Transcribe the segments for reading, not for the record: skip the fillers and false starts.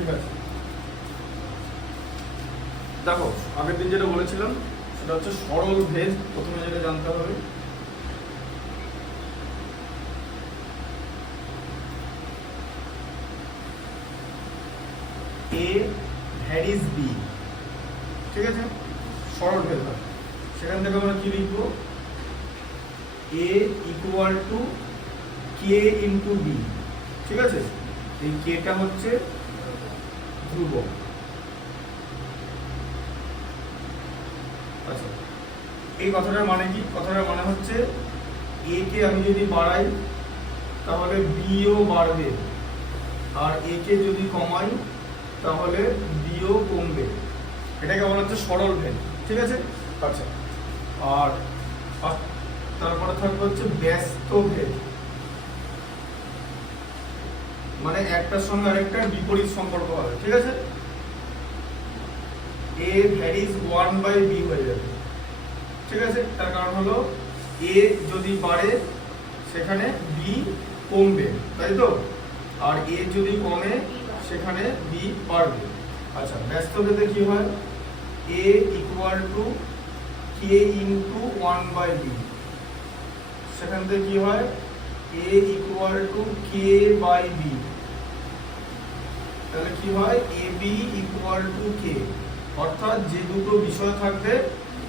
ঠিক আছে, দেখো আগের দিন যেটা বলেছিলাম সেটা হচ্ছে সরল ভেদ। প্রথমে যেটা জানতে হবে, এ ভ্যারিজ বি, ঠিক আছে, সরল ভেদ হয়। সেখান থেকে আমরা কি লিখবো, A equal to K into B, ঠিক আছে। এই কেটা হচ্ছে ধ্রুবক। আচ্ছা, এই কথাটার মানে কি? কথাটার মানে হচ্ছে এ কে আমি যদি বাড়াই তাহলে বিও বাড়বে, আর এ কে যদি কমাই তাহলে বিও কমবে। এটাকে বলা হচ্ছে সরল ভেদ, ঠিক আছে। আচ্ছা, আর তারপরে থাকবে হচ্ছে ব্যস্ত ভেদ, মানে একটার সঙ্গে আরেকটার বিপরীত সম্পর্ক হবে, ঠিক আছে। এ ভ্যারিজ 1/b হয়ে যাবে, ঠিক আছে। তার কারণ হলো এ যদি বাড়ে সেখানে বি কমবে, তাই তো, আর এ যদি কমে সেখানে বি বাড়বে। আচ্ছা, ব্যস্ত ভেদে কি হয়, A equal to K into 1/b, সেখান থেকে কি হয়, A equal to K by B, তাহলে কি হয়, A B equal to K. অর্থাৎ যে দুটো বিষয় থাকবে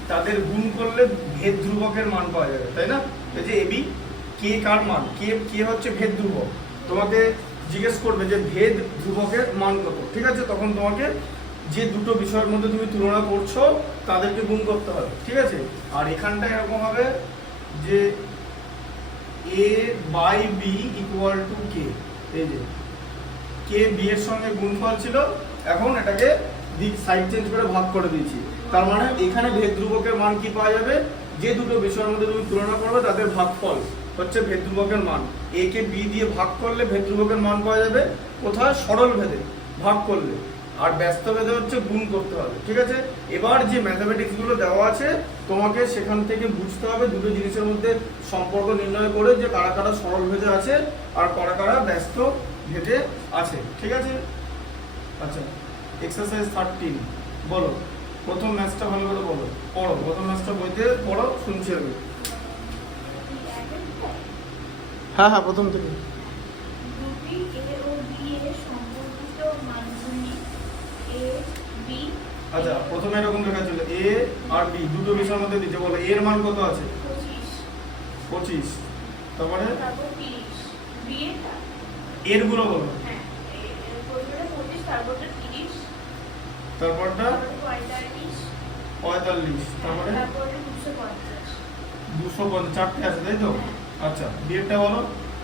তাদের গুণ করলে ভেদ ধ্রুবকের মান পাওয়া যাবে, তাই না। এই যে এবি, কে কার মান, কে কে হচ্ছে ভেদ ধ্রুবক। তোমাকে জিজ্ঞেস করবে যে ভেদ ধ্রুবকের মান কত, ঠিক আছে, তখন তোমাকে যে দুটো বিষয়ের মধ্যে তুমি তুলনা করছো তাদেরকে গুণ করতে হবে, ঠিক আছে। আর এখানটায় এরকম হবে যে এ বাই বি ইকুয়াল টু কে, এই যে কে বি এর সঙ্গে গুণফল ছিল, এখন এটাকে দিক সাইড চেঞ্জ করে ভাগ করে দিয়েছি। তার মানে এখানে ভেদ ধ্রুবকের মান কি পাওয়া যাবে, যে দুটো বিষয়ের মধ্যে তুমি তুলনা করবে তাদের ভাগফল হচ্ছে ভেদ ধ্রুবকের মান। এ কে বি দিয়ে ভাগ করলে ভেদ ধ্রুবকের মান পাওয়া যাবে কোথায়, সরল ভেদে ভাগ করলে। আর ব্যস্ত ভেদে হচ্ছে গুণ করতে হবে, ঠিক আছে। এবার যে ম্যাথামেটিক্স গুলো দেওয়া আছে তোমাকে সেখান থেকে বুঝতে হবে দুটো জিনিসের মধ্যে সম্পর্ক নির্ণয় করে যে কারা কারা সরল ভেদে আছে আর কারা কারা ব্যস্ত ভেদে আছে, ঠিক আছে। আচ্ছা, এক্সারসাইজ 13 বলো, প্রথম ম্যাথটা ভালো করে বলো, পড়ো প্রথম ম্যাথটা বইতে পড়ো, শুনছি আমি। হ্যাঁ হ্যাঁ, প্রথম থেকে। দুটি এ ও বি এর সম্পর্কিত মানগুলি এ বি। আচ্ছা, প্রথমে এরকম লেখা ছিল এ আর বি দুটো বিষয়ের মধ্যে দিতে বলো, এর মান কত আছে, 25, তারপরে 30, বি এরটা, এর গুলো বলো। হ্যাঁ, এর প্রথমে 25, তারপরটা 30, তারপরটা 45, তারপরে 250। 250, চারটে আছে তাই তো। আচ্ছা, বি এরটা বলো।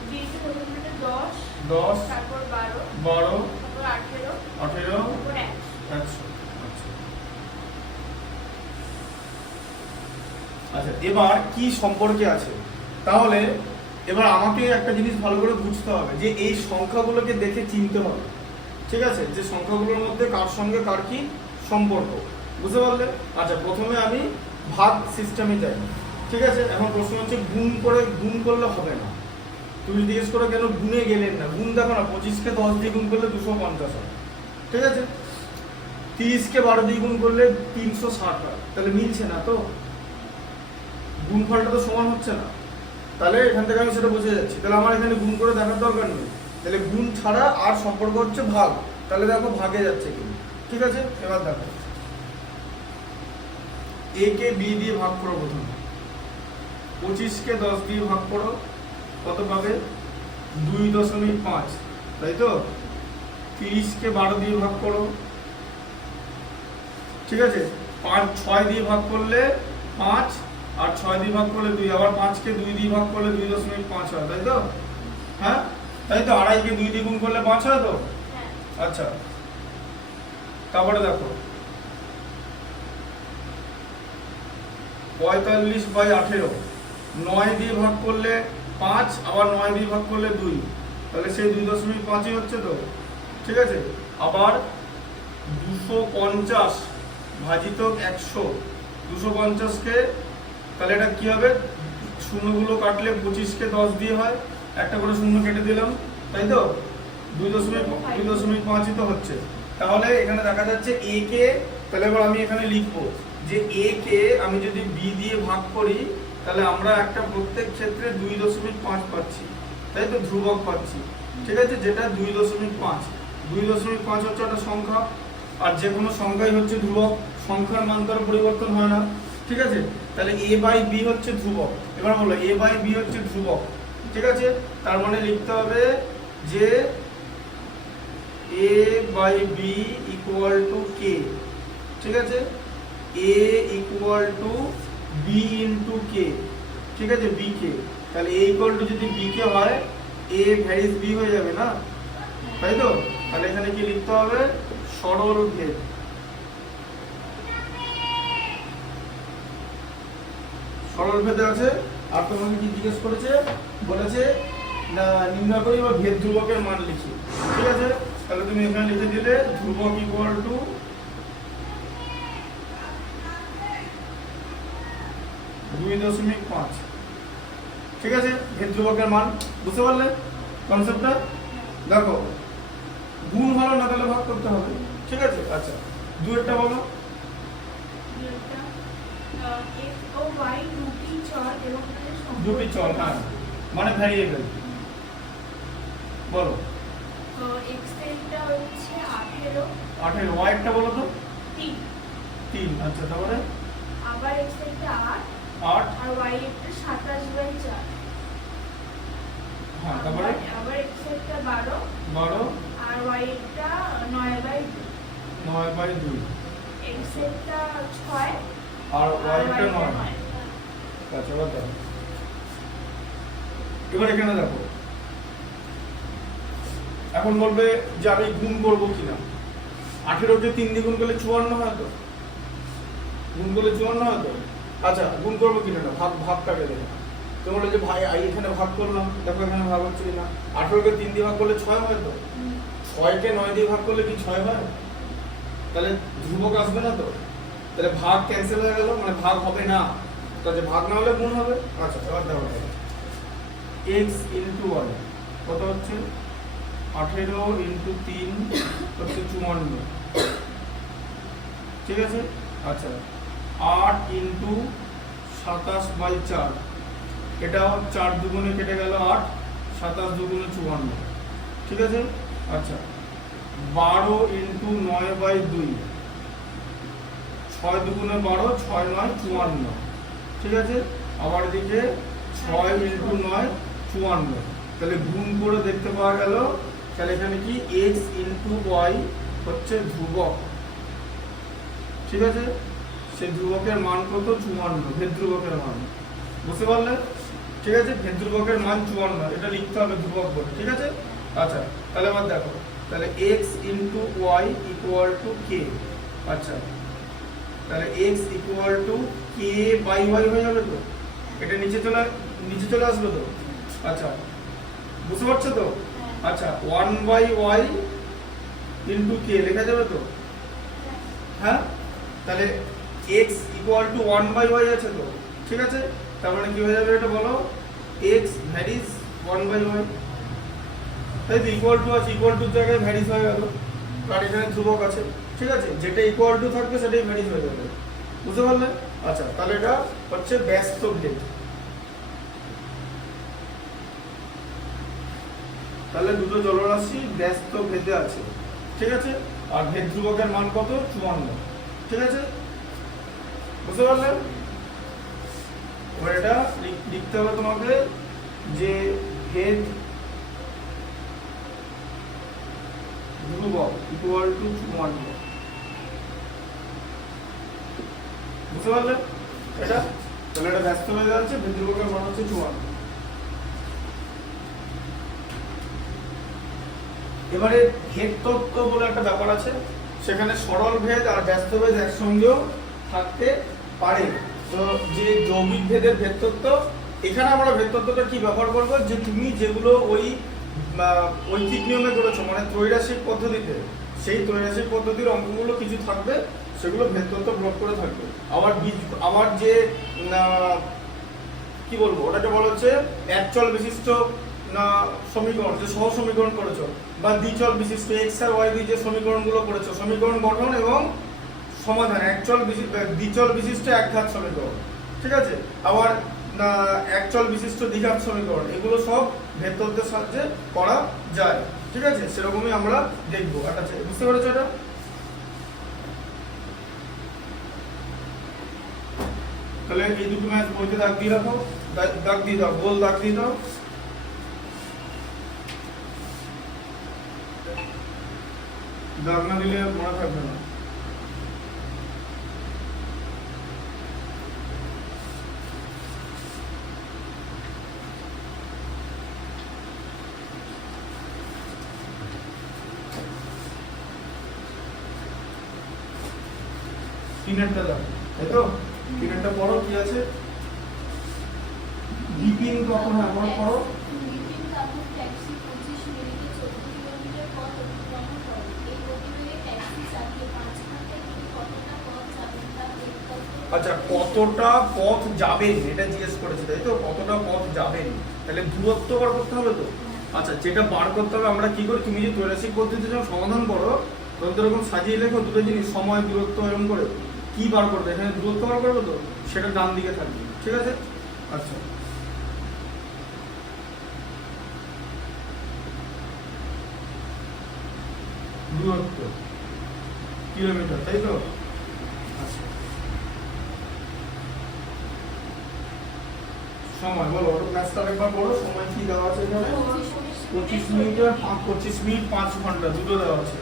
বি এর প্রথমে 10, 10, তারপর 12, 12, তারপর 18, 18, তারপর 100। আচ্ছা, এবার কি সম্পর্কে আছে, তাহলে এবার আমাকে একটা জিনিস ভালো করে বুঝতে হবে যে এই সংখ্যাগুলোকে দেখে চিনতে হবে, ঠিক আছে, যে সংখ্যাগুলোর মধ্যে কার সঙ্গে কার কি সম্পর্ক, বুঝতে পারলে। আচ্ছা, প্রথমে আমি ভাগ সিস্টেমে যাই, ঠিক আছে। এখন প্রশ্ন হচ্ছে গুণ করলে হবে না। তুমি জিজ্ঞেস করো কেন গুণে গেলেন না, গুণ দেখো না, 25কে 10 দিয়ে গুণ করলে 250 হয়, ঠিক আছে। 30কে 12 দিয়ে গুণ করলে 360 হয়, তাহলে মিলছে না তো, গুণফলটা তো সমান হচ্ছে না। তাহলে এখান থেকে আমি সেটা বুঝে যাচ্ছি, তাহলে আমার এখানে গুণ করে দেখার দরকার নেই। তাহলে গুণ ছাড়া আর সম্পর্ক হচ্ছে ভাগ, তাহলে দেখো ভাগে যাচ্ছে কিন্তু, ঠিক আছে। এবার দেখো এ কে বি দিয়ে ভাগ করো, প্রথমে 25কে 10 দিয়ে ভাগ করো, কত পাবে, 2.5, তাই তো। 30কে 12 দিয়ে ভাগ করো, ঠিক আছে। 6 দিয়ে ভাগ করলে 5, আর 6 দিয়ে ভাগ করলে 2, আবার 5কে 2 দিয়ে ভাগ করলে 2.5 হয়, তাই তো। হ্যাঁ, তাই তো। 2.5কে 2 দিয়ে গুণ করলে 5 হয় তো। আচ্ছা, তারপরে দেখো 45/18, 9 দিয়ে ভাগ করলে 5, আবার 9 দিয়ে ভাগ করলে 2, তাহলে সেই 2.5 হচ্ছে তো, ঠিক আছে। আবার 250 ভাজিত 100, 250কে, তাহলে এটা কি হবে, শূন্যগুলো কাটলে 25কে 10 দিয়ে হয়, একটা করে শূন্য কেটে দিলাম, তাই তো। 2.5 তো হচ্ছে। তাহলে এখানে দেখা যাচ্ছে a কে, তাহলে এবার আমি এখানে লিখবো যে a কে আমি যদি b দিয়ে ভাগ করি তাহলে আমরা একটা প্রত্যেক ক্ষেত্রে 2.5 পাচ্ছি, তাই তো, ধ্রুবক পাচ্ছি। ঠিক আছে, যেটা 2.5 হচ্ছে একটা সংখ্যা, আর যে কোনো সংখ্যাই হচ্ছে ধ্রুবক, সংখ্যার মান তো আর পরিবর্তন হয় না। ঠিক আছে, তাহলে a বাই b হচ্ছে ধ্রুবক। এবার বলো a বাই b হচ্ছে ধ্রুবক। ঠিক আছে, তার মানে লিখতে হবে যে a by b equal to k। ঠিক আছে, a equal to b into k। ঠিক আছে, b কে, তাহলে a ইকুয়াল টু যদি b কে হয় a ভ্যারিজ b হয়ে যাবে না, তাই তো। তাহলে এখানে কি লিখতে হবে, সরল ভেদ। সরল ভেদে আছে। আর তোমাকে কি জিজ্ঞেস করেছে, বলেছে না নির্ণয় করি বা ভেদ ধ্রুবকের মান লিখি। ঠিক আছে, তাহলে তুমি এখানে লিখে দিলে ধ্রুবক ইকুয়াল টু 2.5। ঠিক আছে, ভেদ ধ্রুবকের মান বুঝতে পারলে কনসেপ্টটা। দেখো গুণ হলো না, তাহলে ভাগ করতে হবে। ঠিক আছে, আচ্ছা দুয়েরটা বলো। x ও y দুটি চল এবং তাদের সম্পর্ক। দুটি চল, হ্যাঁ, মানে ভ্যারিয়েবল। বলো। তো x এরটা হচ্ছে 18 y এরটা বলো তো। 3। 3, আচ্ছা, তারপরে আবার x এরটা 8, 8 আর y এরটা 27/4। হ্যাঁ, তারপরে আবার x এরটা 12 আর y এরটা 9/2। 9/2, x এরটা 6 আর আর y y এরটা এরটা 9। 9। আচ্ছা, এবার দেখো, এবার এখানে দেখো, এখন বলবে যে আমি গুণ করবো কিনা। 18 কে 3 দিয়ে গুণ করলে 54 হয় তো, গুণ করলে 54 হয় তো। আচ্ছা, গুণ করবো কিনা না, ভাগটাকে দেখো। তো বলে যে ভাই এখানে ভাগ করলাম, দেখো এখানে ভাগ হচ্ছে কিনা। 18 কে 3 দিয়ে ভাগ করলে 6 হয় তো, 6 কে 9 দিয়ে ভাগ করলে কি 6 হয়? তাহলে ধ্রুবক আসবে না তো, তাহলে ভাগ ক্যান্সেল হয়ে গেল, মানে ভাগ হবে না। তাহলে ভাগ না হলে গুণ হবে। আচ্ছা, এবার দেখো x ইন্টু y কত হচ্ছে, 18 ইন্টু 3 হচ্ছে 54। ঠিক আছে, আচ্ছা 8 ইন্টু 27/4, এটাও 4 দুগুণে কেটে গেল 8, 27 দুগুণে 54। ঠিক আছে, আচ্ছা 12 ইন্টু 9/2, 6 দুগুণে 12, 6 9 54। ঠিক আছে, আবার এদিকে 6 ইন্টু 9 54। তাহলে গুণ করে দেখতে পাওয়া গেল, তাহলে এখানে কি x ইন্টু y হচ্ছে ধ্রুবক। ঠিক আছে, সেই ধ্রুবকের মান কত, 54, ভেদ ধ্রুবকের মান। বুঝতে পারলে? ঠিক আছে, ভেদ ধ্রুবকের মান 54, এটা লিখতে হবে ধ্রুবক বলে। ঠিক আছে, আচ্ছা তাহলে এবার দেখো, তাহলে x into y equal to k। আচ্ছা, তাহলে x equal to k by y হয়ে যাবে তো, এটা নিচে চলে আসবে তো। আচ্ছা, বুঝতে পারছো তো? আচ্ছা 1/y ইন্টু k লেখা যাবে তো, হ্যাঁ। তাহলে x ইকুয়াল টু 1/y আছে তো। ঠিক আছে, তার মানে কি হয়ে যাবে এটা বলো, x ভ্যারিজ 1/y। তাই তো, ইকুয়াল টু আছে, ইকুয়াল টু জায়গায় ভ্যারিজ হয়ে গেল, কারণ এখানে ধ্রুবক আছে। ঠিক আছে, যেটা ইকুয়াল টু থাকবে সেটাই ভ্যারিজ হয়ে যাবে। বুঝতে পারলে? আচ্ছা, তাহলে এটা হচ্ছে ব্যস্ত ভেদ। তাহলে দুটো জলরাশি ব্যস্ত ভেদে আছে। ঠিক আছে, আর ভেদ ধ্রুবকের মান কত, 54। ঠিক আছে, বুঝতে পারলেন? এবার এটা লিখতে হবে তোমাকে যে ভেদ ধ্রুবক ইকুয়াল টু 54। বুঝতে পারলেন এটা? তাহলে এটা ব্যস্ত হয়ে যাচ্ছে, ভেদ ধ্রুবকের মান হচ্ছে 54। এবারে ভেদ তত্ত্ব বলে একটা ব্যাপার আছে, সেখানে সরল ভেদ আর ব্যস্ত ভেদ একসঙ্গেও থাকতে পারে। তো যে যৌগিক ভেদের ভেদ তত্ত্ব, এখানে আমরা ভেদ তত্ত্বটা কি ব্যবহার করবো, যে তুমি যেগুলো ওই ঐকিক নিয়মে করেছো, মানে ত্রৈরাশিক পদ্ধতিতে, সেই ত্রৈরাশিক পদ্ধতির অঙ্কগুলো কিছু থাকবে, সেগুলো ভেদ তত্ত্ব ব্লক করে থাকবে। আবার যে কি বলবো, ওটাকে বলা হচ্ছে একচল বিশিষ্ট না সমীকরণ, যে সহ সমীকরণ করেছো, বা দ্বিচল বিশিষ্ট এক্স আর ওয়াই দিয়ে যে সমীকরণগুলো করেছো, সমীকরণ গঠন এবং সমাধান, দ্বিচল বিশিষ্ট একঘাত সমীকরণ, ঠিক আছে, আবার একচল বিশিষ্ট দ্বিঘাত সমীকরণ, এগুলো সব ভেক্টরদের সাহায্যে করা যায়, ঠিক আছে, সেরকমই আমরা দেখবো। আচ্ছা বুঝতে পেরেছো এটা? তাহলে এই দুটো ম্যাচ বইতে দাগ দিয়ে রাখো, দাগ দিয়ে দাও, গোল দাগ দিয়ে দাও। দাগ না দিলে মনে থাকবে না। তিনটা দাও, তাই তো? তিনটা পড়ো, কি আছে? বিপিন কখন আমার পড়ো? বিপিন কাপুর ট্যাক্সি 25 মিনিটে 14 কিলোমিটার পথ অতিক্রম করে। এই গতিবেগে ট্যাক্সি চালিয়ে 5 ঘন্টায় তিনি কতটা পথ যাবেন তা বের করতে। আচ্ছা, কতটা পথ যাবেন এটা জিজ্ঞেস করেছে, তাই তো? কতটা পথ যাবেন, তাহলে দূরত্ব বার করতে হবে তো। আচ্ছা, যেটা বার করতে হবে আমরা কি করি, তুমি যে ত্রৈরাশিক পদ্ধতিতে যখন সমাধান করো তখন তো এরকম সাজিয়ে লেখো দুটো জিনিস, সময় দূরত্ব, এরকম করে কি বার করবে, এখানে দূরত্ব বার করবে তো, সেটা ডান দিকে থাকবে, ঠিক আছে। আচ্ছা, দূরত্ব কিলোমিটার, তাই তো? আচ্ছা, সময় বলো, ওটা ম্যাথটা একবার বলো, সময় কি দেওয়া আছে এখানে? 25 মিনিট আর 25 মিনিট 5 ঘন্টা দুটো দেওয়া আছে।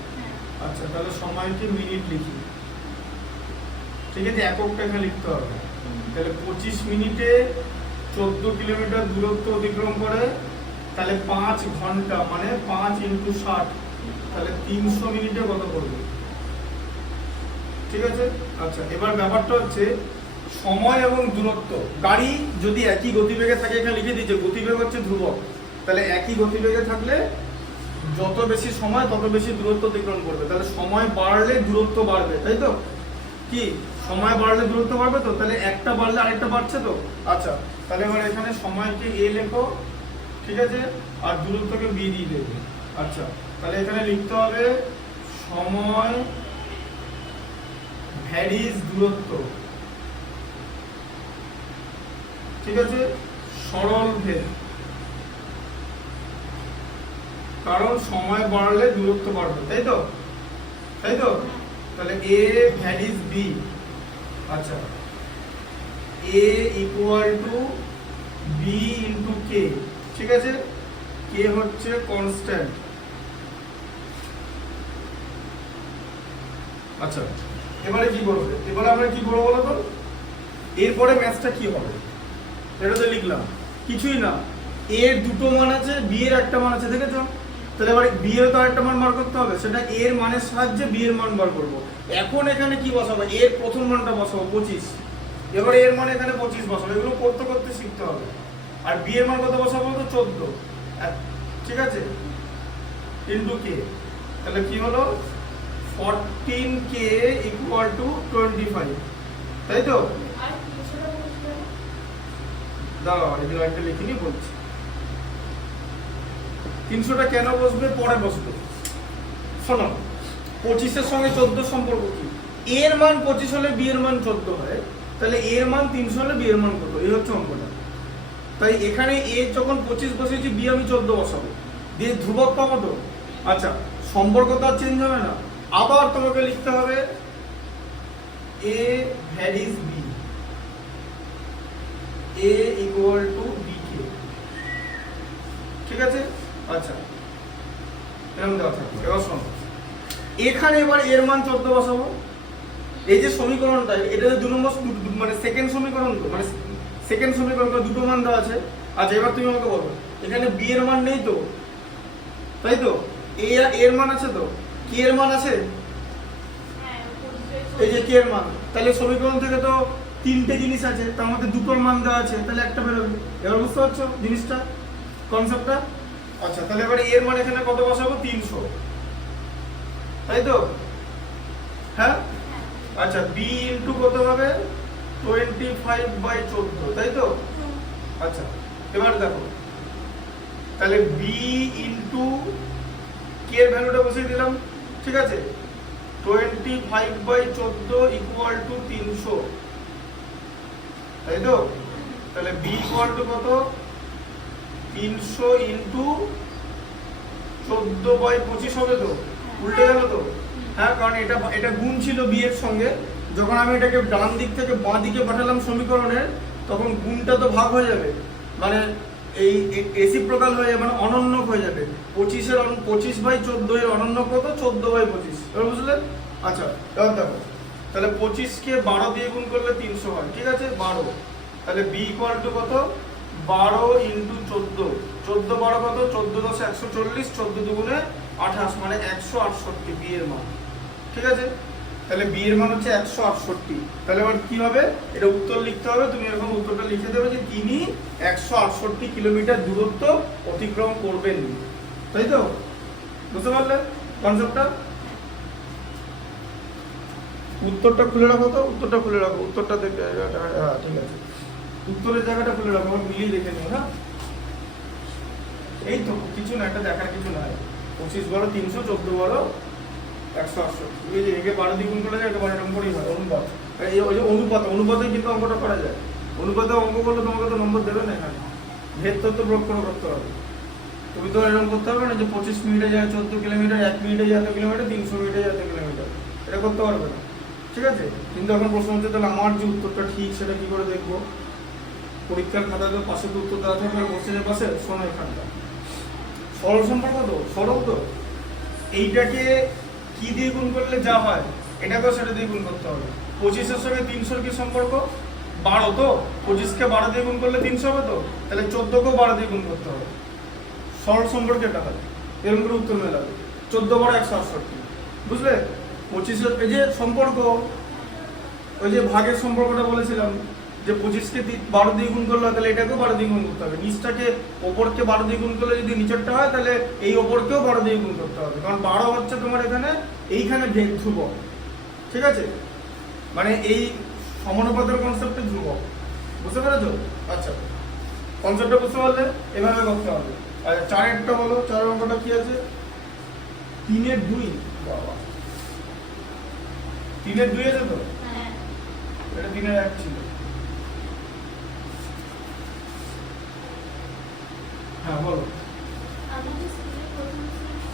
আচ্ছা, তাহলে সময়কে মিনিট লিখি, ঠিক আছে, এককটা এখানে লিখতে হবে। তাহলে 25 মিনিটে 14 কিলোমিটার দূরত্ব অতিক্রম করে, তাহলে 5 ঘন্টা মানে 5 × 60, তাহলে 300 মিনিটে কত করবে, ঠিক আছে। আচ্ছা, এবার ব্যাপারটা হচ্ছে সময় এবং দূরত্ব, গাড়ি যদি একই গতিবেগে থাকে, এখানে লিখে দিয়েছে গতিবেগ হচ্ছে ধ্রুবক, তাহলে একই গতিবেগে থাকলে যত বেশি সময় তত বেশি দূরত্ব অতিক্রম করবে, তাহলে সময় বাড়লে দূরত্ব বাড়বে, তাই তো? কি সময় বাড়লে দূরত্ব বাড়বে তো, তাহলে একটা বাড়লে আরেকটা বাড়ছে তো। আচ্ছা, তাহলে এবার এখানে সময়কে এ লেখো, ঠিক আছে, আর দূরত্বকে বি দিয়ে দেবে। আচ্ছা, তাহলে এখানে লিখতে হবে সময় ভ্যারিজ দূরত্ব, ঠিক আছে, সরল ভেদ, কারণ সময় বাড়লে দূরত্ব বাড়বে, তাই তো? তাই তো? তাহলে এ ভ্যারিজ বি। আচ্ছা, এ equal to B into k, ঠিক আছে, কে হচ্ছে কনস্ট্যান্ট। আচ্ছা, এবারে কি বলবে, এবারে আমরা কি করবো বলো তো? এরপরে ম্যাথটা কি হবে এটা তো লিখলাম, কিছুই না, এর দুটো মান আছে, বি এর একটা মান আছে, দেখেছো? তাহলে এবার বি এর তো আরেকটা মান বার করতে হবে, সেটা এর মানের সাহায্যে বি এর মান বার করবো। এখন এখানে কি বসাবো, এর প্রথম মানটা বসাবো 25, এবার এর মান এখানে 25 বসাবো, এগুলো করতে করতে শিখতে হবে। আর বি এর মান কত বসাবো তো 14, ঠিক আছে, ইন্টু কে, তাহলে কি হলো 14k ইকুয়াল টু 25, তাই তো? আর 300টা বসবে না? দাঁড়াও, এই লাইনটা লিখিনি বলছি। 300টা কেন বসবে পরে বসবে, শোনো, 25-এর সঙ্গে 14 সম্পর্ক কি? এর মান 25 হলে বি এর মান 14 হয়, তাহলে এর মান 300 হলে বি এর মান কত, এই হচ্ছে অঙ্কটা। তাই এখানে এ যখন 25 বসিয়েছি, বি আমি 14 বসাবো, দিয়ে ধ্রুবক পাবো তো। আচ্ছা, সম্পর্ক তো আর চেঞ্জ হবে না, আবার তোমাকে লিখতে হবে A varies B, A equal to B কে, ঠিক আছে। আচ্ছা, এরকম দেওয়া থাকবে। এবার শোনো, এখানে এবার এর মান 14 বসাবো, এই যে সমীকরণটা এটা 2 নম্বর মানে সেকেন্ড সমীকরণ, তো মানে সেকেন্ড সমীকরণটা দুটো মান দেওয়া আছে। আচ্ছা, এবার তুমি আমাকে বলো, এখানে বি এর মান নেই তো, তাই তো? এ এর মান আছে তো, কি এর মান আছে, হ্যাঁ, বসবে। এই যে কে এর মান, তাহলে সমীকরণ থেকে তো তিনটে জিনিস আছে, তার মধ্যে দুটোর মান দেওয়া আছে, তাহলে একটা বেরোবে। এবার বুঝতে পারছো জিনিসটা, কনসেপ্টটা? আচ্ছা, তাহলে এবারে এর মান এখানে কত বসাবো, 300, তাই তো? হ্যাঁ, আচ্ছা, বি ইন্টু কত হবে 25/14, তাই তো? আচ্ছা, এবার দেখো তাহলে বি ইন্টু কে এর ভ্যালুটা বসিয়ে দিলাম, ঠিক আছে? 25/14 ইকুয়াল টু 300, তাই তো? তাহলে বি ইকুয়াল টু কত? 300 ইন্টু 14/25 হবে তো? উল্টে গেল তো? হ্যাঁ, কারণ এটা গুণ ছিল বি এর সঙ্গে। যখন আমি এটাকে ডান দিক থেকে বাঁ দিকে পাঠালাম সমীকরণের, তখন গুণটা তো ভাগ হয়ে যাবে, মানে এই রেসিপ্রোকাল হয়ে যাবে, মানে অনন্যক হয়ে যাবে। 25/14 এর অনন্যক কত? 14/25, এবার বুঝলে? আচ্ছা, এবার দেখো, তাহলে 25 কে 12 দিয়ে গুণ করলে 300 হয়, ঠিক আছে? 12, তাহলে বি ইকুয়াল টু কত? 12 ইন্টু 14, 14 12 কত? 14 10 140, 14 দুগুণে 28, মানে 168 বি এর মান, ঠিক আছে? তাহলে বি এর মান হচ্ছে 168। তাহলে এবার কি হবে? এটা উত্তর লিখতে হবে, তুমি এরকম উত্তরটা লিখে দেবে যে তিনি 168 কিলোমিটার দূরত্ব অতিক্রম করবেন, তাই তো? বুঝতে পারলে কনসেপ্টটা? উত্তরটা খুলে রাখো তো, উত্তরটা খুলে রাখো, উত্তরটা দেখে, হ্যাঁ ঠিক আছে, উত্তরের জায়গাটা খুলে রাখো, আমার মিলিয়ে দেখে নিও। হ্যাঁ, এই তো কিছু না, এটা দেখার কিছু নাই। 25 12 300, 14 12 168, এই যে একে 12 দিয়ে গুণ করা যায়, এটা 12 এরকম করেই হয়, অনুপাত। এই ওই যে অনুপাতে কিন্তু অঙ্কটা করা যায়। অনুপাতে অঙ্ক করলে তোমাকে তো নম্বর দেবে না, এখানে ভেদ তথ্য প্রয়োগ করে করতে হবে। তুমি তো এরকম করতে হবে না যে 25 মিনিটে যায় 14 কিলোমিটার, 1 মিনিটে যায় এত কিলোমিটার, 300 মিনিটে যায় এত কিলোমিটার, এটা করতে পারবে না, ঠিক আছে? কিন্তু এখন প্রশ্ন হচ্ছে, তাহলে আমার যে উত্তরটা ঠিক সেটা কি করে দেখবো? পরীক্ষার খাতাতে পাশে তো উত্তর দেওয়া থাকবে, কোশ্চেনের পাশে, শোনো এখানটা সরল সম্পর্ক তো, সরল তো, এইটাকে কি দিয়ে গুণ করলে যা হয় এটাকেও সেটা দিয়ে গুণ করতে হবে। 25-এর সঙ্গে 300-র কি সম্পর্ক? 12 তো, 25-কে 12 দিয়ে গুণ করলে 300 হবে তো, তাহলে 14-কেও 12 দিয়ে গুণ করতে হবে। সরল সম্পর্ক এটা হয়, এরকম করে উত্তর মেলাবে। 14 12 168, বুঝলে? 25-এর এই যে সম্পর্ক, ওই যে ভাগের সম্পর্কটা বলেছিলাম, যে 25-কে 12 দিয়ে গুণ করলে তাহলে এটাকেও 12 দিয়ে গুণ করতে হবে। নিচটাকে ওপরকে 12 দিয়ে গুণ করলে যদি নিচেরটা হয়, তাহলে এই ওপরকেও 12 দিয়ে গুণ করতে হবে, কারণ 12 হচ্ছে তোমার এখানে এইখানে ভেদ ধ্রুবক, ঠিক আছে? মানে এই সমানুপাতের কনসেপ্টে ধ্রুবক, বুঝতে পেরেছো? আচ্ছা, কনসেপ্টটা বুঝতে পারলে এভাবে করতে হবে। আচ্ছা, 4-এরটা বলো, 4-এর অঙ্কটা কি আছে? 3-2, বাবা 3-2 আছে তো? এটা 3-1 ছিল। হ্যাঁ বলো। আমাদের স্কুলে প্রথম শ্রেণী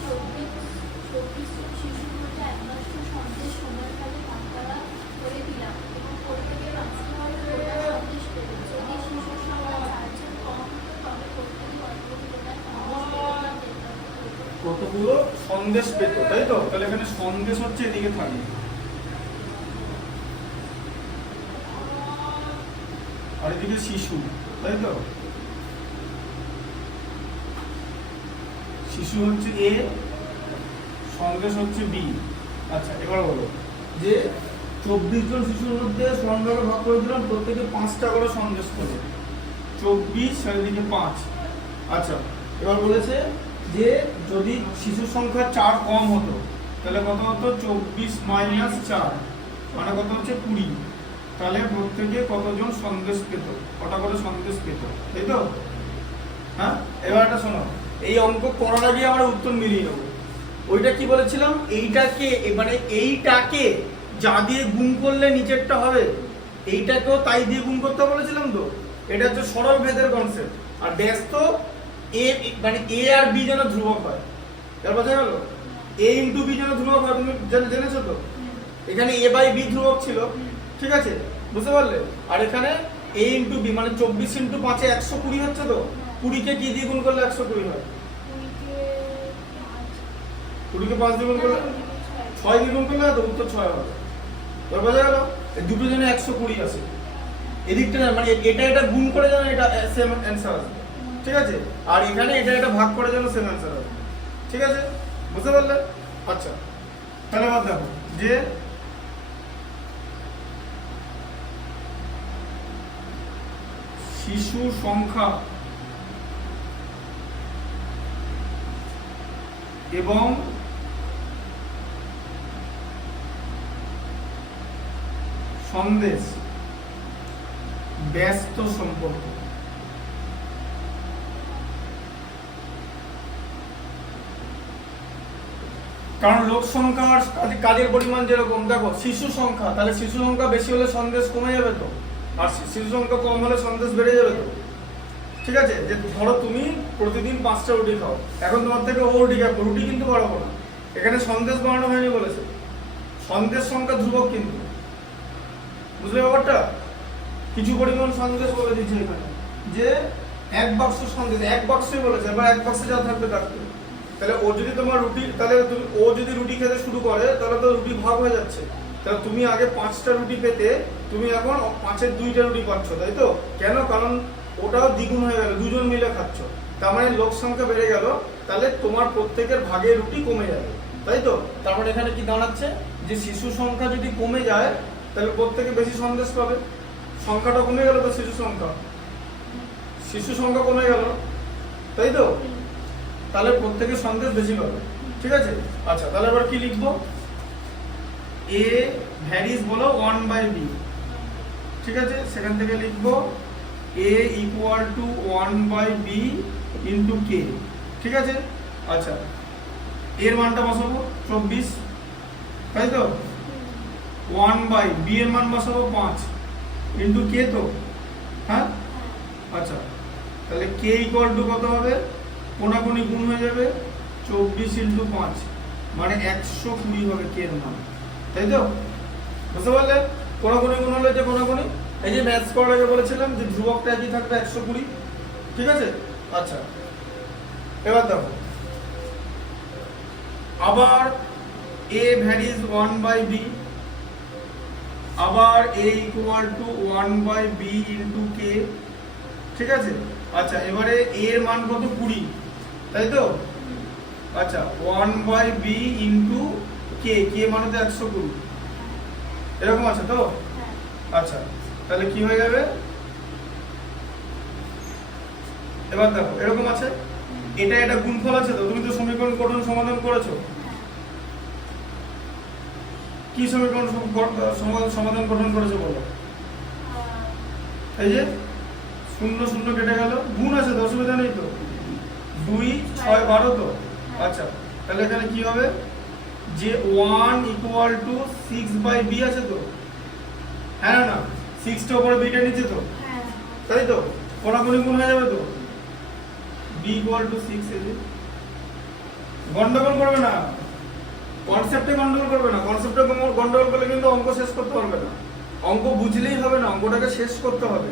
24 জন শিশুর মধ্যে একমাত্র সন্দেশ সময়কালে ভাগ করা করে দিলাম এবং প্রত্যেকের অংশগ্রহণ গোটা সন্দেশ পেল। যদি শিশুর সংখ্যা 4 জন কম হতো, তবে প্রত্যেকে অল্পটি গোটা সন্দেশ পেত। কতগুলো সন্দেশ পেত, তাই তো? তাহলে এখানে সন্দেশ হচ্ছে এদিকে থাকে, আর এদিকে শিশু, তাই তো? শিশু হচ্ছে এ, সন্দেশ হচ্ছে বি। আচ্ছা, এবার বলো যে 24 জন শিশুর মধ্যে সন্দেশকে ভাগ করে দিলাম, প্রত্যেকে 5টা করে সন্দেশ পেল, 24 চারিদিকে 5। আচ্ছা, এবার বলেছে যে যদি শিশুর সংখ্যা 4 কম হতো, তাহলে কত হতো? 24 - 4, মানে কত হচ্ছে? 20। তাহলে প্রত্যেকে কতজন সন্দেশ পেত, কটা করে সন্দেশ পেত, তাই তো? হ্যাঁ, এবার এটা শোনো, এই অঙ্ক করার আগে আমরা উত্তর মিলিয়ে নেবো। ওইটা কি বলেছিলাম? এইটাকে, মানে এইটাকে যা দিয়ে গুণ করলে নিচেরটা হবে, এইটাকেও তাই দিয়ে গুণ করতে বলেছিলাম তো। এটা হচ্ছে সরল ভেদের কনসেপ্ট। আর ব্যস্ত এ, মানে এ আর বি যেন ধ্রুবক হয়, তার বোঝা গেল? এ ইন্টু বি যেন ধ্রুবক হয়, তুমি জেনেছো তো? এখানে এ বাই বি ধ্রুবক ছিল, ঠিক আছে? বুঝতে পারলে? আর এখানে এ ইন্টু বি, মানে 24 × 5 120 হচ্ছে তো। 20-কে কি দিয়ে গুণ করলে 120 হয়? 20-কে 5 দিয়ে গুণ করলে 6 দিয়ে গুণ করলে তো উত্তর 6 হবে। এবার বোঝা গেল? এই দুটো জন্য 120 আছে, এদিকটা মানে এটা গুণ করে যেন এটা সেম অ্যান্সার আসবে, ঠিক আছে? আর এখানে এটা ভাগ করে যেন সেম অ্যান্সার আসবে, ঠিক আছে? বুঝতে পারলে? আচ্ছা, তাহলে এবার দেখো যে শিশু সংখ্যা এবং সন্দেশ ব্যস্ত সম্পর্ক। কারণ লোক সংখ্যার কাজের পরিমাণ যেরকম, দেখো শিশু সংখ্যা, তাহলে শিশু সংখ্যা বেশি হলে সন্দেশ কমে যাবে তো, আর শিশু সংখ্যা কম হলে সন্দেশ বেড়ে যাবে তো। ঠিক আছে, যে ধরো তুমি প্রতিদিন 5টা রুটি খাও, এখন তোমার থেকে ও রুটি খাবো, রুটি কিন্তু বাড়াবো না, এখানে সন্দেশ বাড়ানো হয়নি বলেছে, সন্দেশ সংখ্যা ধ্রুবক কিন্তু, বুঝলে ব্যাপারটা? কিছু পরিমাণ সন্দেশ বলে দিচ্ছে এখানে, যে 1 বাক্স সন্দেশ, 1 বাক্সই বলেছে, বা 1 বাক্সে যা থাকবে থাকবে। তাহলে ও যদি তোমার রুটি, তাহলে তুমি, ও যদি রুটি খেতে শুরু করে তাহলে তো রুটি ভাগ হয়ে যাচ্ছে, তাহলে তুমি আগে 5টা রুটি পেতে, তুমি এখন 5-এর 2টা রুটি পাচ্ছ, তাই তো? কেন? কারণ ওটাও দ্বিগুণ হয়ে গেল, দুজন মিলে খাচ্ছ, তার মানে লোক সংখ্যা বেড়ে গেল, তাহলে তোমার প্রত্যেকের ভাগের রুটি কমে যাবে, তাই তো? তার মানে এখানে কি দাঁড়াচ্ছে, যে শিশু সংখ্যা যদি কমে যায় তাহলে প্রত্যেকে বেশি সন্দেশ পাবে, সংখ্যাটা কমে গেল তো, শিশু সংখ্যা কমে গেল, তাই তো? তাহলে প্রত্যেকে সন্দেশ বেশি পাবে, ঠিক আছে? আচ্ছা, তাহলে এবার কি লিখবো? এ ভ্যারিজ বলো 1/b, ঠিক আছে, সেখান থেকে লিখবো a equal two 1/b into k, ঠিক আছে? আচ্ছা, এর মানটা বসাবো 24, তাই তো? 1/b এর মান বসাবো 5 ইন্টু k তো, হ্যাঁ? আচ্ছা, তাহলে k ইকুয়াল টু কত হবে? কোনাকুনি গুণ হয়ে যাবে, 24 ইন্টু 5 মানে 120 হবে k এর মান, তাই তো? বুঝতে পারলে? কোনাকুনি গুণ হলে যে কোনাকুনি, এই যে ম্যাথস করার আগে বলেছিলাম যে ধ্রুবকটা একই থাকবে 120, ঠিক আছে? আচ্ছা, এবার দেখো, আবার a ভ্যারিজ 1/b, আবার a equal two 1/b into k, ঠিক আছে? আচ্ছা, এবারে a এর মান কত? 20, তাই তো? আচ্ছা, 1/b ইন্টু k, k মানে তো 120, এরকম আছে তো? আচ্ছা, তাহলে কি হয়ে যাবে? এবার দেখো, এরকম আছে, এটা গুণফল আছে তো, তুমি তো সমীকরণ গঠন সমাধান করেছো, কি সমীকরণ সমাধান গঠন করেছো বলো? এই যে 0 0 কেটে গেল, গুণ আছে তো, অসুবিধা নেই তো, 2 6 12 তো। আচ্ছা, তাহলে এখানে কি হবে? যে 1 ইকুয়াল টু 6/b আছে তো, হ্যাঁ না? 6টা উপরে bটা নিচে তো, তাই তো? কোনাকুনি গুণ হয়ে যাবে তো, b ইকুয়াল টু 6, এই যে গন্ডগোল করবে না, কনসেপ্টে গন্ডগোল করবে না, কনসেপ্টে গন্ডগোল করলে কিন্তু অঙ্ক শেষ করতে পারবে না, অঙ্ক বুঝলেই হবে না, অঙ্কটাকে শেষ করতে হবে।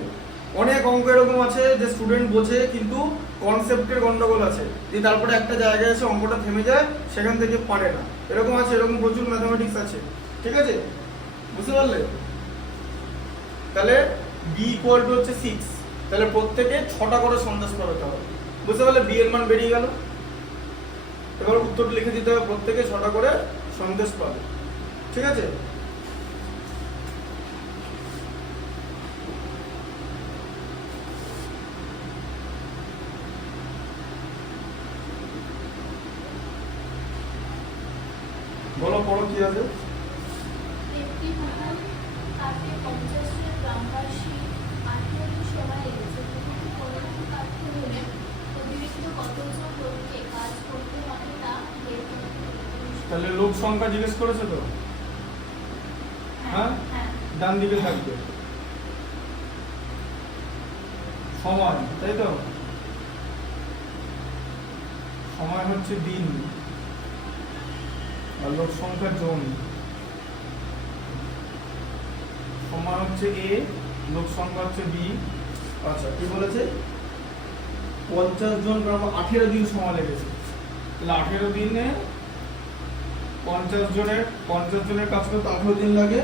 অনেক অঙ্ক এরকম আছে যে স্টুডেন্ট বোঝে কিন্তু কনসেপ্টের গন্ডগোল আছে, যে তারপরে একটা জায়গায় এসে অঙ্কটা থেমে যায়, সেখান থেকে পারে না, এরকম আছে, এরকম প্রচুর ম্যাথমেটিক্স আছে, ঠিক আছে? বুঝতে পারলে? তাহলে b ইকুয়াল টু হচ্ছে 6, তাহলে প্রত্যেকে 6টা করে সন্দেশ পাবে, তাহলে বুঝতে পারলে b এর মান বেরিয়ে গেল। এবার উত্তর লিখে দিতে হবে, প্রত্যেকে 6টা করে সন্দেশ পাবে, ঠিক আছে? বলো, পড়ো কি আছে? একটি ভ্রমণ কাটতে 50 জন গ্রামবাসী 18 দিন সময় লেগেছে। কিন্তু পরবর্তী কাটতে হলে অতিরিক্ত কতজন লোককে কাজ করতে হবে তা বের করতে হবে। তাহলে লোক সংখ্যা জিজ্ঞেস করেছে তো, হ্যাঁ? ডান দিকে থাকবে সময়, তাই তো? সময় হচ্ছে দিন, আর লোক সংখ্যা জন, সময় হচ্ছে a, লোক সংখ্যা হচ্ছে b। আচ্ছা, কি বলেছে? 50 জন গ্রাম, 18 দিন সময় লেগেছে, তাহলে 18 দিনে 50 জনের কাজ করতে 18 দিন লাগে,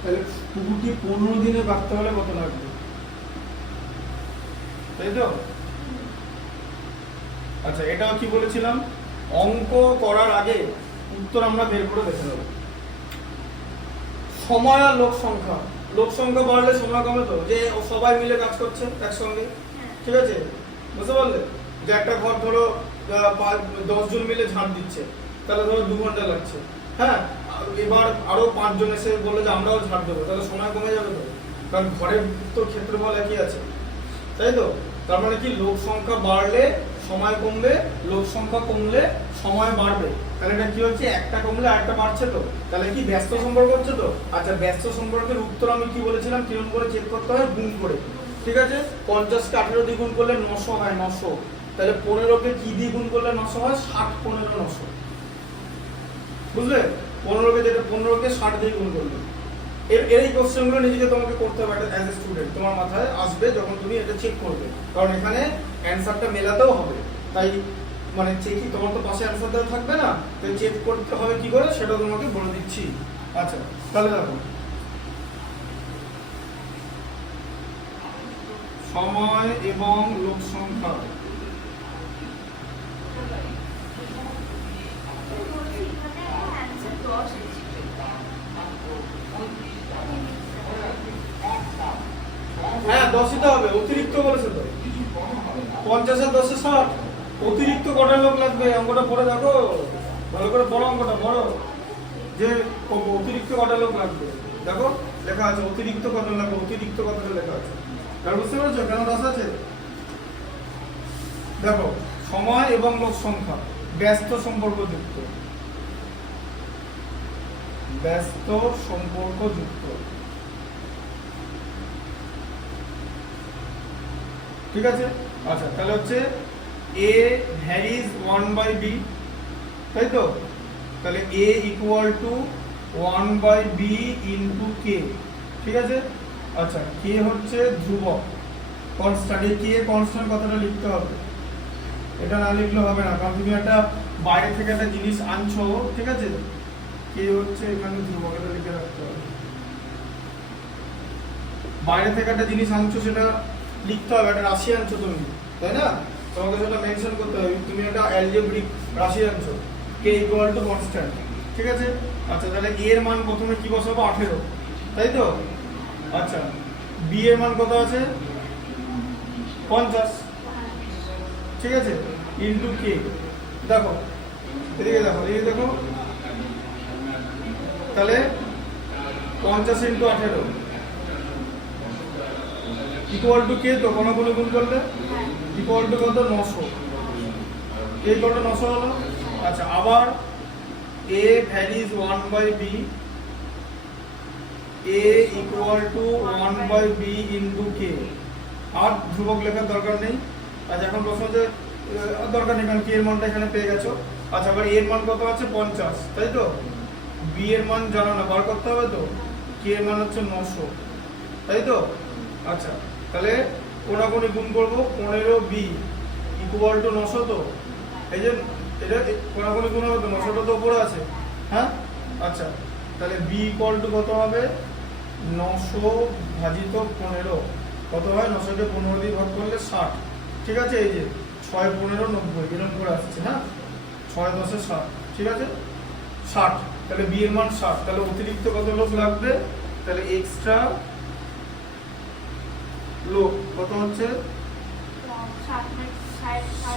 তাহলে পুকুরটি 15 দিনে কাটতে হলে কত লাগবে, তাই তো? আচ্ছা, এটাও কি বলেছিলাম, অঙ্ক করার আগে উত্তর আমরা বের করে দেখে নেব। সময় আর লোক সংখ্যা বাড়লে সময় কমে তো, যে সবাই মিলে কাজ করছে একসঙ্গে, ঠিক আছে? বুঝতে পারলে? যে একটা ঘর ধরো 10 জন মিলে ঝাড় দিচ্ছে, তাহলে ধরো 2 ঘন্টা লাগছে, হ্যাঁ? এবার আরো 5 জন এসে বললো যে আমরাও ঝাড় দেবো, তাহলে সময় কমে যাবে তো, কারণ ঘরের তো ক্ষেত্রফল একই আছে, তাই তো? তার মানে কি, লোক সংখ্যা বাড়লে সময় কমবে, লোক সংখ্যা কমলে সময় বাড়বে। তাহলে এটা কি হচ্ছে, একটা কমলে আরেকটা বাড়ছে, তো তাহলে কি ব্যস্ত সম্পর্ক হচ্ছে। তো আচ্ছা, ব্যস্ত সম্পর্কের উত্তর আমি কি বলেছিলাম, কিরকম করে চেক করতে হয়, গুণ করে। ঠিক আছে, 50কে 18 দিয়ে গুণ করলে 900 হয়, 900। তাহলে 15কে কি দিয়ে গুণ করলে 900 হয়, 60 15 900। বুঝলে, 15কে 60 দিয়ে গুণ করলে। এই কোশ্চেনগুলো নিজেকে তোমাকে করতে হবে অ্যাজ এ স্টুডেন্ট, তোমার মাথায় আসবে যখন তুমি এটা চেক করবে, কারণ এখানে অ্যানসারটা মেলাতেও হবে। তাই মানে চেকই, তোমার তো পাশে অ্যানসার দেওয়া থাকবে না, তাই চেক করতে হবে কি করে সেটা তোমাকে বলে দিচ্ছি। আচ্ছা, তাহলে দেখো, সময় এবং লোক সংখ্যা হ্যাঁ 10ই তো হবে, অতিরিক্ত বলেছে তো। 50 আর 10 60, অতিরিক্ত কটা লোক লাগবে, অঙ্কটা পড়ে দেখো ভালো করে, বড় অঙ্কটা বড়, যে অতিরিক্ত কটা লোক লাগবে দেখো লেখা আছে, অতিরিক্ত কত লাগবে, অতিরিক্ত কতটা লেখা আছে। তাহলে বুঝতে পারছো কেন 10 আছে। দেখো, সময় এবং লোক সংখ্যা ব্যস্ত সম্পর্কযুক্ত, ব্যস্ত সম্পর্কযুক্ত। ঠিক আছে, আচ্ছা তাহলে হচ্ছে a varies 1/b, তাই তো। তাহলে a equal to 1/b into k। ঠিক আছে, আচ্ছা k হচ্ছে ধ্রুবক, কনস্ট্যান্ট। এই k কনস্ট্যান্ট কথাটা লিখতে হবে, এটা না লিখলে হবে না, কারণ তুমি একটা বাইরে থেকে একটা জিনিস আনছো। ঠিক আছে, k হচ্ছে এখানে ধ্রুবক, এটা লিখে রাখতে হবে। বাইরে থেকে একটা জিনিস আনছো, সেটা লিখতে হবে, একটা রাশি আনছো তুমি, তাই না, তোমাকে সেটা মেনশন করতে হবে। তুমি একটা অ্যালজেব্রিক রাশি আনছো, k ইকুয়াল টু কনস্ট্যান্ট। ঠিক আছে, আচ্ছা তাহলে a এর মান প্রথমে কি বসাবো, 18, তাই তো। আচ্ছা, b এর মান কত আছে, 50। ঠিক আছে, ইনটু k। দেখো এদিকে দেখো, এদিকে দেখো, তাহলে 50 ইনটু 18 ইকুয়াল টু কে, তো কোনো কোনো গুণ করলে ইকুয়াল টু কত, 900। কে কত, 900 হলো। আচ্ছা, আবার a varies 1/b, a equal two 1/b into k। আর ধ্রুবক লেখার দরকার নেই। আচ্ছা, এখন প্রশ্ন হচ্ছে দরকার নেই, কারণ k এর মানটা এখানে পেয়ে গেছো। আচ্ছা, আবার a এর মান কত আছে, 50, তাই তো। b এর মান জানো না, বার করতে হবে তো। k এর মান হচ্ছে 900, তাই তো। আচ্ছা, তাহলে কোনাকুনি গুণ করবো, 15b ইকুয়াল টু 900, তো এই যে এটা কোনাকুনি গুণ হবে তো, 900টা তো উপরে আছে। হ্যাঁ, আচ্ছা তাহলে b ইকুয়াল টু কত হবে, 900 ভাজিত 15 কত হয়, 900কে 15 দিয়ে ভাগ করলে 60। ঠিক আছে, এই যে 6 15 90 এরকম করে আসছে। হ্যাঁ, 6 10 60, ঠিক আছে 60। তাহলে b এর মান 60, তাহলে অতিরিক্ত কত লোক লাগবে, তাহলে এক্সট্রা লোক কত হচ্ছে,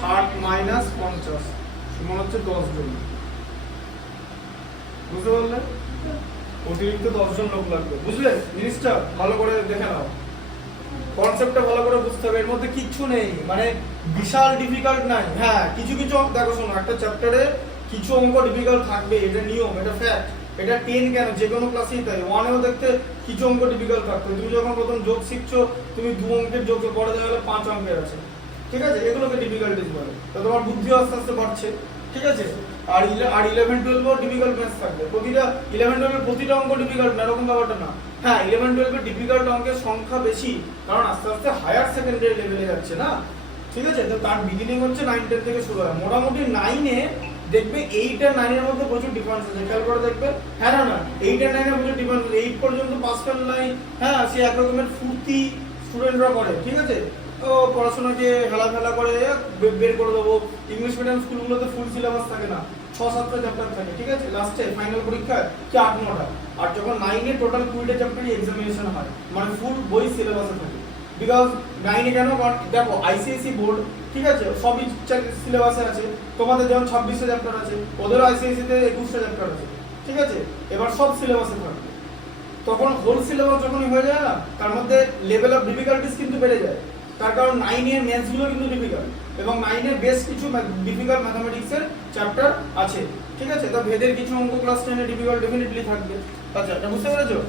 60 মাইনাস 50 সমান হচ্ছে 10 জন। বুঝতে পারলে, অতিরিক্ত 10 জন লোক লাগবে। বুঝলে জিনিসটা ভালো করে দেখে নাও, কনসেপ্টটা ভালো করে বুঝতে হবে। এর মধ্যে কিচ্ছু নেই, মানে বিশাল ডিফিকাল্ট নাই। হ্যাঁ, কিছু কিছু দেখো, শোনো, একটা চ্যাপ্টারে কিছু অঙ্ক ডিফিকাল্ট থাকবে, এটা নিয়ম, এটা ফ্যাক্ট। এটা 10 কেন, যে কোনো ক্লাসেই তাই, 1এও দেখতে কিছু অঙ্ক ডিফিকাল্ট থাকবে। তুমি যখন প্রথম যোগ শিখছো, তুমি 2 অঙ্কের যোগ পরে দেখা গেলে 5 অঙ্কের আছে। ঠিক আছে, এগুলোকে ডিফিকাল্টিজ বলে। তো তোমার বুদ্ধি আস্তে আস্তে বাড়ছে। ঠিক আছে, আর 11 12 ডিফিকাল্ট ম্যাথস থাকবে। প্রতিটা 11 12 প্রতিটা অঙ্ক ডিফিকাল্ট না, এরকম ব্যাপারটা না। হ্যাঁ, 11 12 ডিফিকাল্ট অঙ্কের সংখ্যা বেশি, কারণ আস্তে আস্তে হায়ার সেকেন্ডারি লেভেলে যাচ্ছে না। ঠিক আছে, তো তার বিগিনিং হচ্ছে 9 10 থেকে শুরু হয়। মোটামুটি 9 এ দেখবে 8 আর 9 এর মধ্যে প্রচুর ডিফারেন্স আছে, খেয়াল করে দেখবে। হ্যাঁ না, 8 আর 9 এর প্রচুর ডিফারেন্স। 8 পর্যন্ত পাস ফেল নাই। হ্যাঁ, সে এক রকমের ফুর্তি স্টুডেন্টরা করে। ঠিক আছে, তো পড়াশোনাকে হেলাফেলা করে বের করে দেবো। ইংলিশ মিডিয়াম স্কুলগুলোতে ফুল সিলেবাস থাকে না, 6-7টা চ্যাপ্টার থাকে। ঠিক আছে, লাস্টে ফাইনাল পরীক্ষায় কি 8-9টা। আর যখন 9 এ টোটাল 20টা চ্যাপ্টারই এক্সামিনেশন হয়, মানে ফুল বই সিলেবাসে থাকে। বিকজ 9 এ কেন, দেখো আইসিএসসি বোর্ড, ঠিক আছে, সবই সিলেবাসে আছে। তোমাদের যেমন 26টা চ্যাপ্টার আছে, ওদেরও আইসিএসসি তে 21টা চ্যাপ্টার আছে। ঠিক আছে, এবার সব সিলেবাসে থাকবে। তখন হোল সিলেবাস যখনই হয়ে যায় না, তার মধ্যে লেভেল অফ ডিফিকাল্টিস কিন্তু বেড়ে যায়। তার কারণ 9 এর ম্যাথসগুলো কিন্তু ডিফিকাল্ট এবং 9 এর বেশ কিছু ডিফিকাল্ট ম্যাথমেটিক্সের চ্যাপ্টার আছে, ঠিক আছে? তো ভেদের কিছু অঙ্ক ক্লাস 10 এ ডিফিকাল্ট ডেফিনেটলি থাকবে। আচ্ছা, এটা বুঝতে পেরেছো?